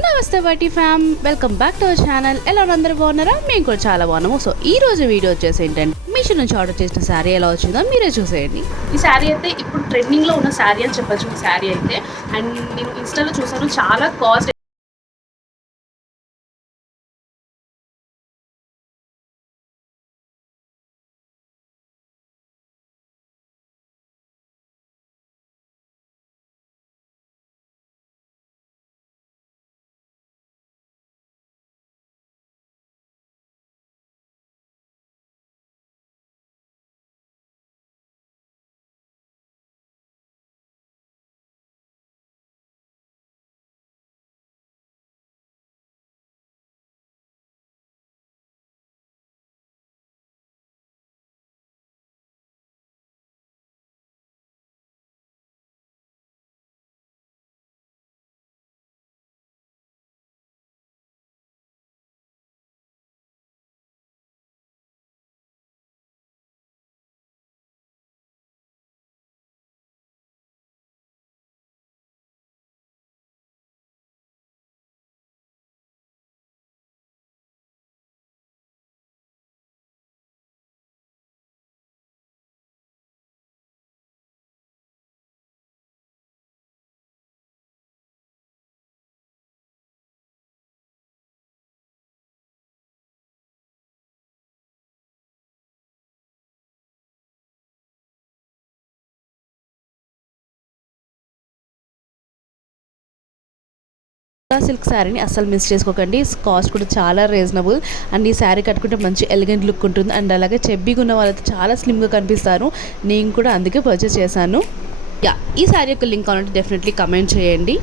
నమస్తే YT fam, welcome back to our channel. ఎలా అందరూ బాగున్నారా? మేము కూడా చాలా బాగున్నాము. సో ఈ రోజు వీడియో వచ్చేసి ఏంటంటే, మీషో నుంచి ఆర్డర్ చేసిన శారీ ఎలా వచ్చిందో మీరే చూసేయండి. ఈ శారీ అయితే ఇప్పుడు ట్రెండింగ్లో ఉన్న శారీ అని చెప్పచ్చు. ఈ శారీ అయితే అండ్ నేను ఇన్స్టాలో చూసాను, చాలా కాస్ట్ సిల్క్ శారీని అస్సలు మిస్ చేసుకోకండి. కాస్ట్ కూడా చాలా రీజనబుల్ అండ్ ఈ శారీ కట్టుకుంటే మంచి ఎలిగెంట్ లుక్ ఉంటుంది. అండ్ అలాగే చెబ్బీగా ఉన్న వాళ్ళైతే చాలా స్లిమ్గా కనిపిస్తారు. నేను కూడా అందుకే పర్చేస్ చేశాను. ఈ శారీ యొక్క లింక్ కావాలంటే డెఫినెట్లీ కమెంట్ చేయండి.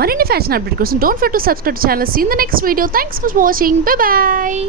మరిన్ని ఫ్యాషన్ అప్డేట్ కోసం don't forget to subscribe channel. See in the next video. Thanks for watching. Bye bye.